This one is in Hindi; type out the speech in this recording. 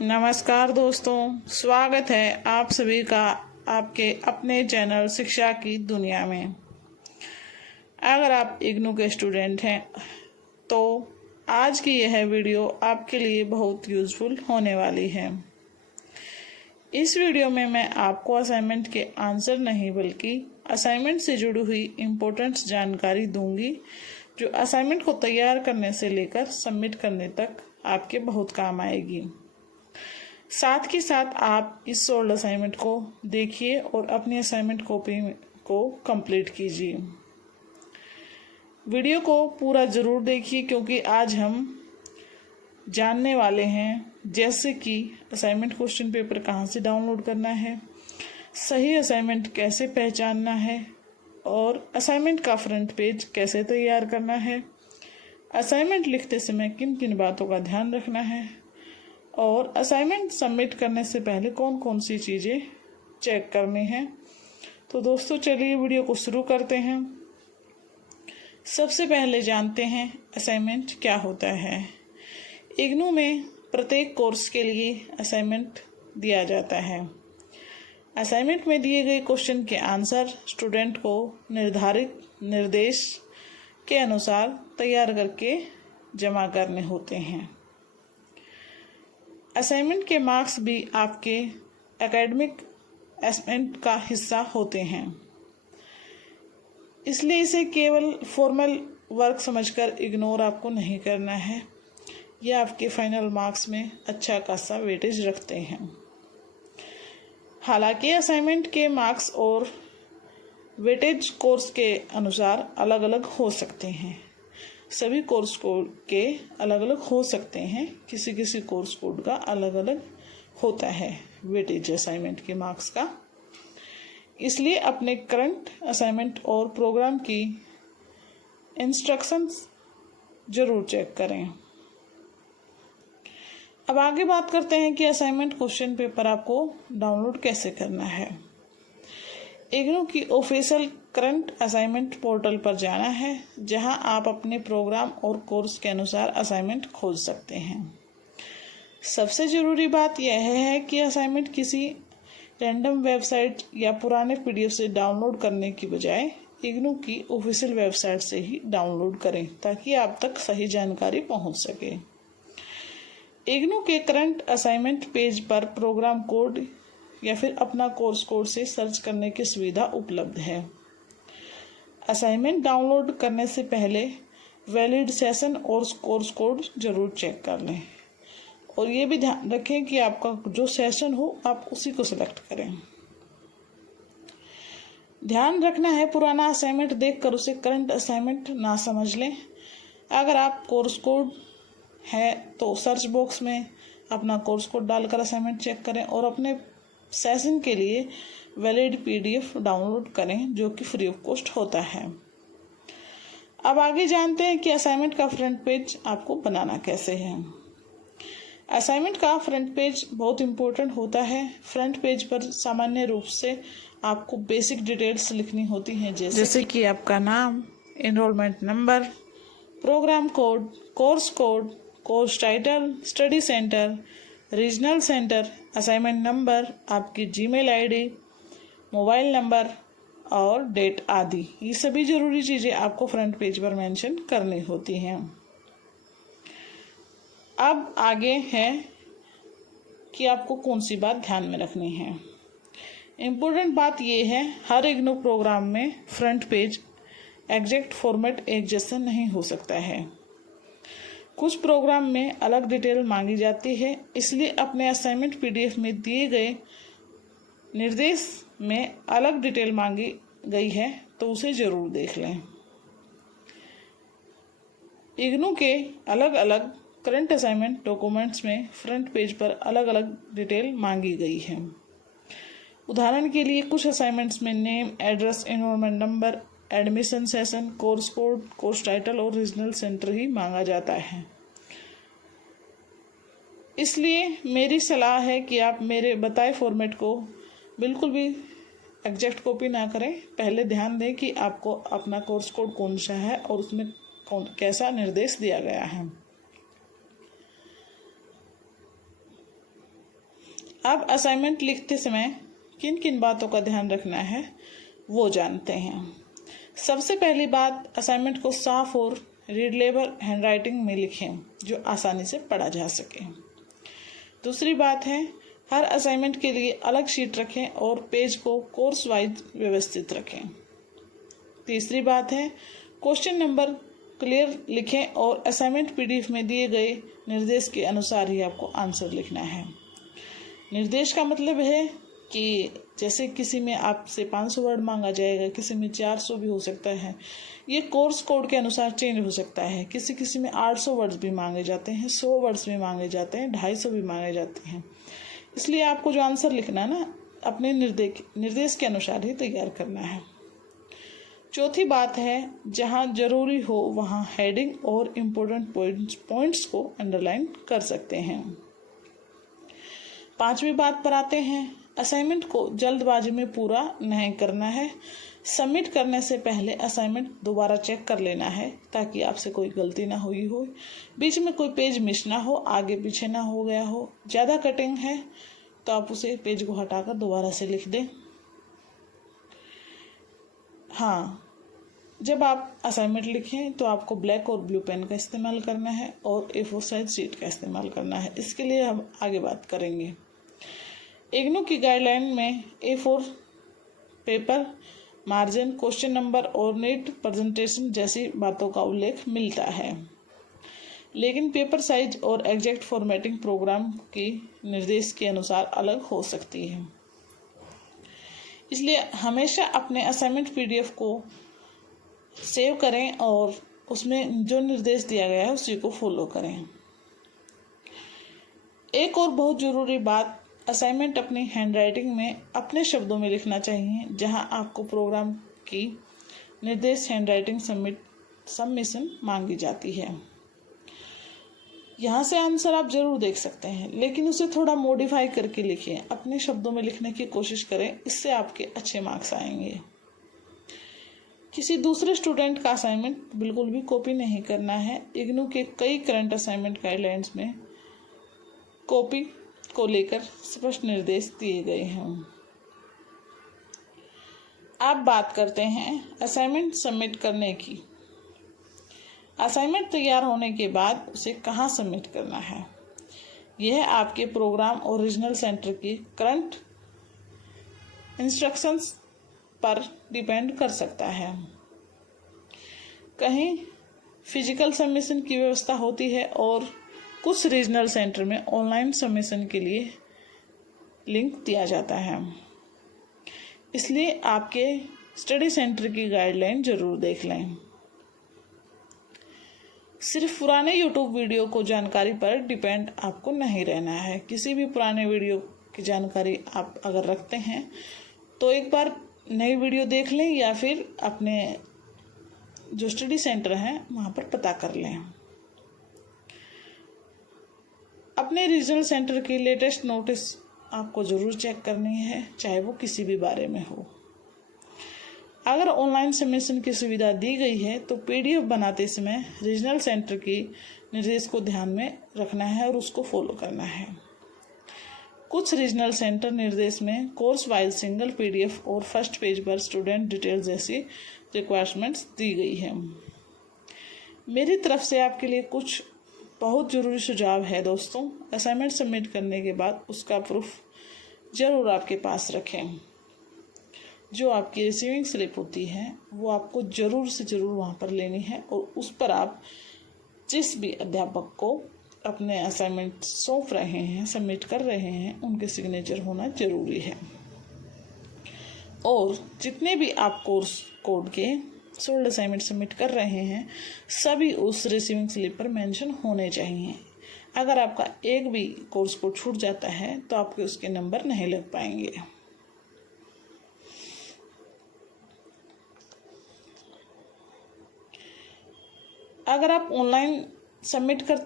नमस्कार दोस्तों, स्वागत है आप सभी का आपके अपने चैनल शिक्षा की दुनिया में। अगर आप इग्नू के स्टूडेंट हैं तो आज की यह वीडियो आपके लिए बहुत यूज़फुल होने वाली है। इस वीडियो में मैं आपको असाइनमेंट के आंसर नहीं बल्कि असाइनमेंट से जुड़ी हुई इम्पोर्टेंट जानकारी दूंगी जो असाइनमेंट को तैयार करने से लेकर सबमिट करने तक आपके बहुत काम आएगी। साथ के साथ आप इस सोल्ड असाइनमेंट को देखिए और अपनी असाइनमेंट कॉपी को कंप्लीट कीजिए। वीडियो को पूरा ज़रूर देखिए क्योंकि आज हम जानने वाले हैं जैसे कि असाइनमेंट क्वेश्चन पेपर कहाँ से डाउनलोड करना है, सही असाइनमेंट कैसे पहचानना है और असाइनमेंट का फ्रंट पेज कैसे तैयार करना है, असाइनमेंट लिखते समय किन किन बातों का ध्यान रखना है और असाइनमेंट सबमिट करने से पहले कौन कौन सी चीज़ें चेक करनी हैं। तो दोस्तों चलिए वीडियो को शुरू करते हैं। सबसे पहले जानते हैं असाइनमेंट क्या होता है। इग्नू में प्रत्येक कोर्स के लिए असाइनमेंट दिया जाता है। असाइनमेंट में दिए गए क्वेश्चन के आंसर स्टूडेंट को निर्धारित निर्देश के अनुसार तैयार करके जमा करने होते हैं। असाइनमेंट के मार्क्स भी आपके एकेडमिक असेसमेंट का हिस्सा होते हैं, इसलिए इसे केवल फॉर्मल वर्क समझकर इग्नोर आपको नहीं करना है। यह आपके फाइनल मार्क्स में अच्छा खासा वेटेज रखते हैं। हालांकि असाइनमेंट के मार्क्स और वेटेज कोर्स के अनुसार अलग अलग हो सकते हैं। सभी कोर्स कोड के अलग अलग हो सकते हैं, किसी किसी कोर्स कोड का अलग अलग होता है वेटेज असाइनमेंट के मार्क्स का। इसलिए अपने करंट असाइनमेंट और प्रोग्राम की इंस्ट्रक्शंस जरूर चेक करें। अब आगे बात करते हैं कि असाइनमेंट क्वेश्चन पेपर आपको डाउनलोड कैसे करना है। इग्नू की ऑफिशियल करंट असाइनमेंट पोर्टल पर जाना है, जहां आप अपने प्रोग्राम और कोर्स के अनुसार असाइनमेंट खोज सकते हैं। सबसे ज़रूरी बात यह है कि असाइनमेंट किसी रैंडम वेबसाइट या पुराने पीडीएफ से डाउनलोड करने की बजाय इग्नू की ऑफिशियल वेबसाइट से ही डाउनलोड करें ताकि आप तक सही जानकारी पहुंच सके। इग्नू के करंट असाइनमेंट पेज पर प्रोग्राम कोड या फिर अपना कोर्स कोड से सर्च करने की सुविधा उपलब्ध है। असाइनमेंट डाउनलोड करने से पहले वैलिड सेशन और कोर्स कोड जरूर चेक कर लें और ये भी ध्यान रखें कि आपका जो सेशन हो आप उसी को सिलेक्ट करें। ध्यान रखना है पुराना असाइनमेंट देखकर उसे करंट असाइनमेंट ना समझ लें। अगर आप कोर्स कोड है तो सर्च बॉक्स में अपना कोर्स कोड डालकर असाइनमेंट चेक करें और अपने सेशन के लिए वैलिड पीडीएफ डाउनलोड करें जो कि फ्री ऑफ कॉस्ट होता है। अब आगे जानते हैं कि असाइनमेंट का फ्रंट पेज आपको बनाना कैसे है। असाइनमेंट का फ्रंट पेज बहुत इम्पोर्टेंट होता है। फ्रंट पेज पर सामान्य रूप से आपको बेसिक डिटेल्स लिखनी होती हैं जैसे कि आपका नाम, enrolment number, programme code, course title, study centre, regional centre, assignment number, आपकी जीमेल आईडी, मोबाइल नंबर और डेट आदि। ये सभी ज़रूरी चीज़ें आपको फ्रंट पेज पर मेंशन करनी होती हैं। अब आगे है कि आपको कौन सी बात ध्यान में रखनी है। इम्पोर्टेंट बात यह है, हर इग्नू प्रोग्राम में फ्रंट पेज एग्जैक्ट फॉर्मेट एक जैसा नहीं हो सकता है। कुछ प्रोग्राम में अलग डिटेल मांगी जाती है, इसलिए अपने असाइनमेंट पीडीएफ में दिए गए निर्देश में अलग डिटेल मांगी गई है तो उसे जरूर देख लें। इग्नू के अलग अलग करंट असाइनमेंट डॉक्यूमेंट्स में फ्रंट पेज पर अलग अलग डिटेल मांगी गई है। उदाहरण के लिए कुछ असाइनमेंट्स में name, address, enrolment number, admission session, course code, course title और रीजनल सेंटर ही मांगा जाता है। इसलिए मेरी सलाह है कि आप मेरे बताए फॉर्मेट को बिल्कुल भी एग्जैक्ट कॉपी ना करें। पहले ध्यान दें कि आपको अपना कोर्स कोड कौन सा है और उसमें कैसा निर्देश दिया गया है। अब असाइनमेंट लिखते समय किन किन बातों का ध्यान रखना है वो जानते हैं। सबसे पहली बात, असाइनमेंट को साफ और रीडेबल हैंडराइटिंग में लिखें जो आसानी से पढ़ा जा सके। दूसरी बात है, हर असाइनमेंट के लिए अलग शीट रखें और पेज को कोर्स वाइज व्यवस्थित रखें। तीसरी बात है, क्वेश्चन नंबर क्लियर लिखें और असाइनमेंट पीडीएफ में दिए गए निर्देश के अनुसार ही आपको आंसर लिखना है। निर्देश का मतलब है कि जैसे किसी में आपसे 500 वर्ड मांगा जाएगा, किसी में 400 भी हो सकता है। ये कोर्स कोड के अनुसार चेंज हो सकता है। किसी में 800 वर्ड्स भी मांगे जाते हैं, 100 वर्ड्स भी मांगे जाते हैं, 250 भी मांगे जाते हैं। इसलिए आपको जो आंसर लिखना है ना, अपने निर्देश के अनुसार ही तैयार करना है। चौथी बात है, जहाँ जरूरी हो वहाँ हेडिंग और इम्पोर्टेंट पॉइंट्स को अंडरलाइन कर सकते हैं। पांचवी बात पर आते हैं, असाइनमेंट को जल्दबाजी में पूरा नहीं करना है। सबमिट करने से पहले असाइनमेंट दोबारा चेक कर लेना है ताकि आपसे कोई गलती ना हुई हो, बीच में कोई पेज मिस ना हो, आगे पीछे ना हो गया हो। ज़्यादा कटिंग है तो आप उसे पेज को हटाकर दोबारा से लिख दें। हाँ, जब आप असाइनमेंट लिखें तो आपको ब्लैक और ब्लू पेन का इस्तेमाल करना है और A4 साइज शीट का इस्तेमाल करना है। इसके लिए हम आगे बात करेंगे। इग्नू की गाइडलाइन में A4 paper, margin, question number और नीट प्रेजेंटेशन जैसी बातों का उल्लेख मिलता है, लेकिन पेपर साइज और एग्जैक्ट फॉर्मेटिंग प्रोग्राम की निर्देश के अनुसार अलग हो सकती है। इसलिए हमेशा अपने असाइनमेंट पीडीएफ को सेव करें और उसमें जो निर्देश दिया गया है उसी को फॉलो करें। एक और बहुत ज़रूरी बात, असाइनमेंट अपनी हैंडराइटिंग में अपने शब्दों में लिखना चाहिए। जहां आपको प्रोग्राम की निर्देश हैंडराइटिंग सबमिशन मांगी जाती है, यहाँ से आंसर आप जरूर देख सकते हैं, लेकिन उसे थोड़ा मॉडिफाई करके लिखें। अपने शब्दों में लिखने की कोशिश करें, इससे आपके अच्छे मार्क्स आएंगे। किसी दूसरे स्टूडेंट का असाइनमेंट बिल्कुल भी कॉपी नहीं करना है। इग्नू के कई करंट असाइनमेंट गाइडलाइंस में कॉपी को लेकर स्पष्ट निर्देश दिए गए हैं। अब बात करते हैं असाइनमेंट सबमिट करने की। असाइनमेंट तैयार होने के बाद उसे कहाँ सबमिट करना है, यह आपके प्रोग्राम और रीजनल सेंटर की करंट इंस्ट्रक्शंस पर डिपेंड कर सकता है। कहीं फिजिकल सबमिशन की व्यवस्था होती है और कुछ रीजनल सेंटर में ऑनलाइन सबमिशन के लिए लिंक दिया जाता है। इसलिए आपके स्टडी सेंटर की गाइडलाइन जरूर देख लें। सिर्फ पुराने यूट्यूब वीडियो को जानकारी पर डिपेंड आपको नहीं रहना है। किसी भी पुराने वीडियो की जानकारी आप अगर रखते हैं तो एक बार नई वीडियो देख लें या फिर अपने जो स्टडी सेंटर हैं वहाँ पर पता कर लें। अपने रीजनल सेंटर की लेटेस्ट नोटिस आपको ज़रूर चेक करनी है, चाहे वो किसी भी बारे में हो। अगर ऑनलाइन सबमिशन की सुविधा दी गई है तो पीडीएफ बनाते समय रीजनल सेंटर की निर्देश को ध्यान में रखना है और उसको फॉलो करना है। कुछ रीजनल सेंटर निर्देश में कोर्स वाइज सिंगल पीडीएफ और फर्स्ट पेज पर स्टूडेंट डिटेल्स जैसी रिक्वायरमेंट्स दी गई है। मेरी तरफ से आपके लिए कुछ बहुत ज़रूरी सुझाव है दोस्तों। असाइनमेंट सबमिट करने के बाद उसका प्रूफ ज़रूर आपके पास रखें। जो आपकी रिसीविंग स्लिप होती है वो आपको ज़रूर से ज़रूर वहाँ पर लेनी है और उस पर आप जिस भी अध्यापक को अपने असाइनमेंट सौंप रहे हैं, सबमिट कर रहे हैं, उनके सिग्नेचर होना ज़रूरी है। और जितने भी आप कोर्स कोड के सोल्ड असाइनमेंट सबमिट कर रहे हैं सभी उस रिसीविंग स्लिप पर मेंशन होने चाहिए। अगर आपका एक भी कोर्स कोड छूट जाता है तो आपके उसके नंबर नहीं लग पाएंगे। अगर आप ऑनलाइन सबमिट कर